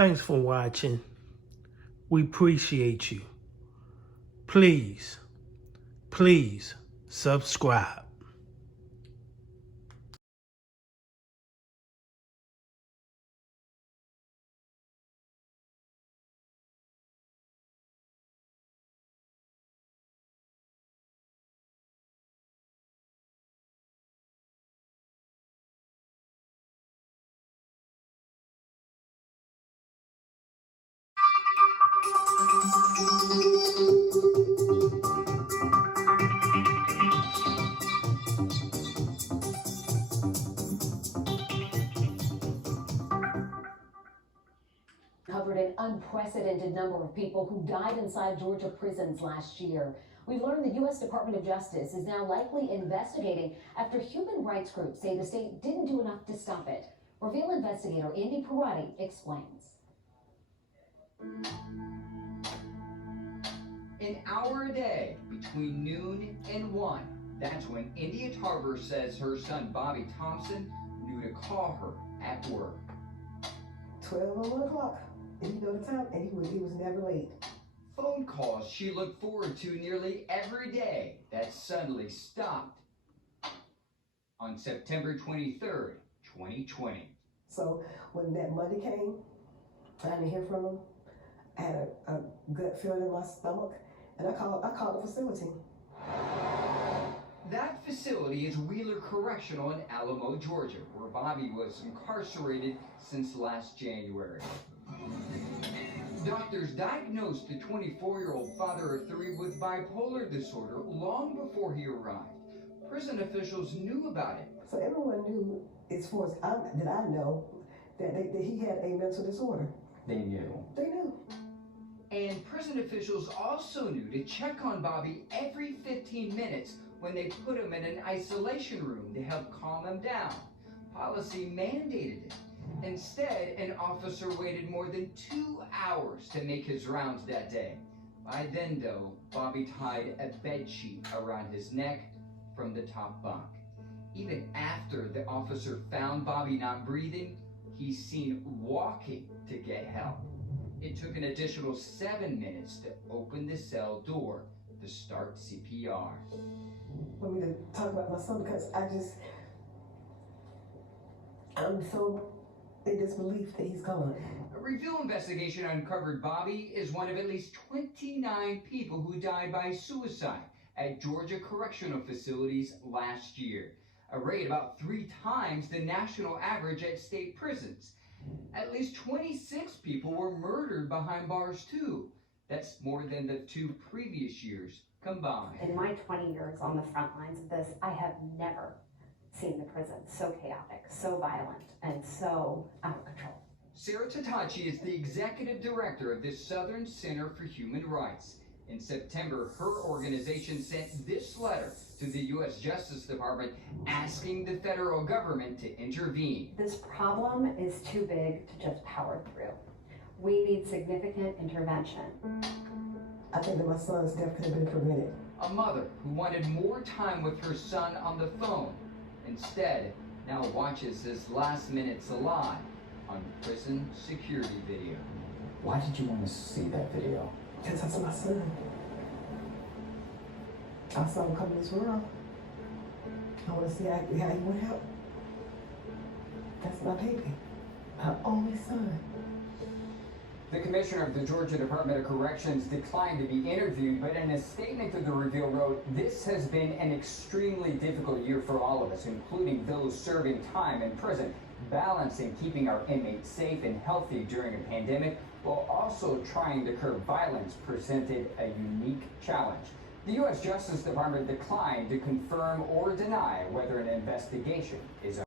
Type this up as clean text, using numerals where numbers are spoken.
Thanks for watching. We appreciate you. Please subscribe. Covered an unprecedented number of people who died inside Georgia prisons last year. We've learned the U.S. Department of Justice is now likely investigating after human rights groups say the state didn't do enough to stop it. Reveal investigator Andy Parati explains. An hour a day between noon and 1. That's when India Tarver says her son Bobby Thompson knew to call her at work. 12 or 1 o'clock. And you know the time, and he was never late. Phone calls she looked forward to nearly every day that suddenly stopped on September 23rd, 2020. So when that Monday came, I didn't hear from him. I had a gut feeling in my stomach, and I called the facility. That facility is Wheeler Correctional in Alamo, Georgia, where Bobby was incarcerated since last January. Doctors diagnosed the 24-year-old father of 3 with bipolar disorder long before he arrived. Prison officials knew about it. So everyone knew, as far as I know, that he had a mental disorder. They knew. They knew. And prison officials also knew to check on Bobby every 15 minutes when they put him in an isolation room to help calm him down. Policy mandated it. Instead, an officer waited more than 2 hours to make his rounds that day. By then, though, Bobby tied a bed sheet around his neck from the top bunk. Even after the officer found Bobby not breathing, he's seen walking to get help. It took an additional 7 minutes to open the cell door to start CPR. Want me to talk about my son because I'm so in disbelief that he's gone. A Reveal investigation uncovered Bobby is one of at least 29 people who died by suicide at Georgia correctional facilities last year, a rate about 3 times the national average at state prisons. At least 26 people were murdered behind bars too. That's more than the 2 previous years combined. In my 20 years on the front lines of this, I have never seen the prison so chaotic, so violent, and so out of control. Sarah Tatachi is the executive director of the Southern Center for Human Rights. In September, her organization sent this letter to the U.S. Justice Department asking the federal government to intervene. This problem is too big to just power through. We need significant intervention. I think that my son's death could have been prevented. A mother who wanted more time with her son on the phone, instead now watches his last minutes alive on prison security video. Why did you want to see that video? Because that's my son. I saw him come to this world. I want to see how he would help. That's my baby. My only son. The commissioner of the Georgia Department of Corrections declined to be interviewed, but in a statement to the Reveal wrote, "This has been an extremely difficult year for all of us, including those serving time in prison, balancing keeping our inmates safe and healthy during a pandemic while also trying to curb violence presented a unique challenge." The U.S. Justice Department declined to confirm or deny whether an investigation is